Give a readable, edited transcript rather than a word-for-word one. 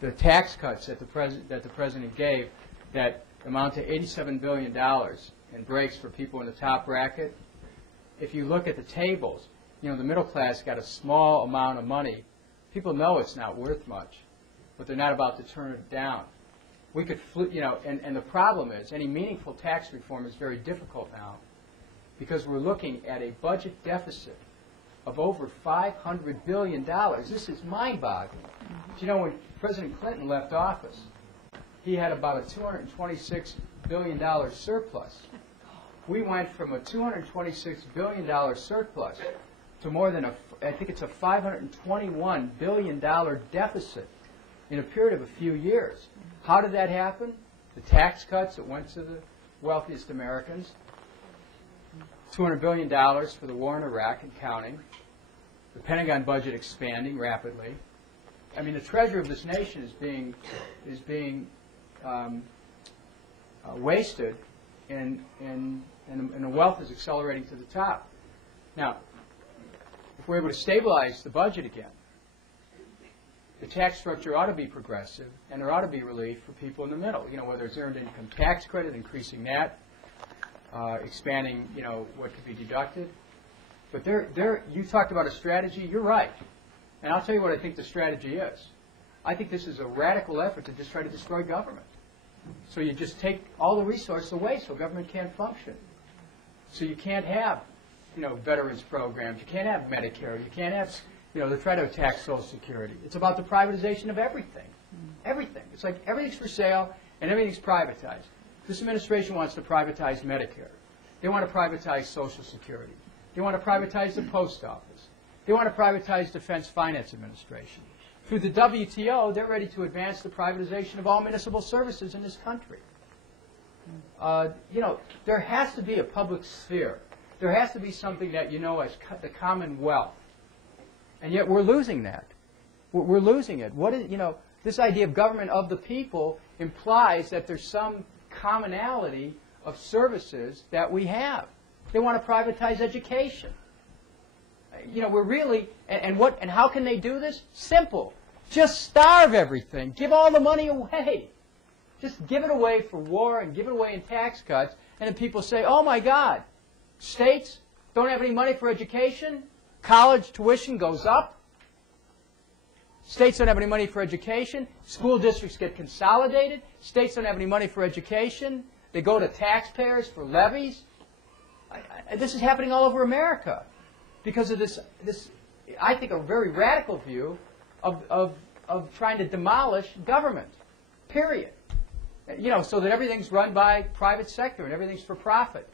the tax cuts that the president gave that amount to $87 billion in breaks for people in the top bracket, if you look at the tables, you know, the middle class got a small amount of money. People know it's not worth much, but they're not about to turn it down. We could, you know, and the problem is any meaningful tax reform is very difficult now because we're looking at a budget deficit of over $500 billion. This is mind-boggling. You know, when President Clinton left office, he had about a $226 billion surplus. We went from a $226 billion surplus to more than I think it's a $521 billion deficit in a period of a few years. How did that happen? The tax cuts that went to the wealthiest Americans, $200 billion for the war in Iraq and counting, the Pentagon budget expanding rapidly. I mean, the treasure of this nation is being wasted, and the wealth is accelerating to the top. Now, if we're able to stabilize the budget again, the tax structure ought to be progressive, and there ought to be relief for people in the middle. You know, whether it's earned income tax credit, increasing that, expanding, you know, what could be deducted. But you talked about a strategy. You're right, and I'll tell you what I think the strategy is. I think this is a radical effort to just try to destroy government. So you just take all the resources away, so government can't function. So you can't have, you know, veterans programs. You can't have Medicare. You can't have, you know, they try to attack Social Security. It's about the privatization of everything. Everything. It's like everything's for sale and everything's privatized. This administration wants to privatize Medicare. They want to privatize Social Security. They want to privatize the post office. They want to privatize Defense Finance Administration. Through the WTO, they're ready to advance the privatization of all municipal services in this country. You know, there has to be a public sphere. There has to be something that you know as the commonwealth. And yet we're losing that. We're losing it. What is, you know, this idea of government of the people implies that there's some commonality of services that we have. They want to privatize education. You know, we're really, and how can they do this? Simple. Just starve everything. Give all the money away. Just give it away for war and give it away in tax cuts. And then people say, oh my God, states don't have any money for education. College tuition goes up. States don't have any money for education. School districts get consolidated. States don't have any money for education. They go to taxpayers for levies. This is happening all over America because of this I think, a very radical view of trying to demolish government, period. You know, so that everything's run by private sector and everything's for profit.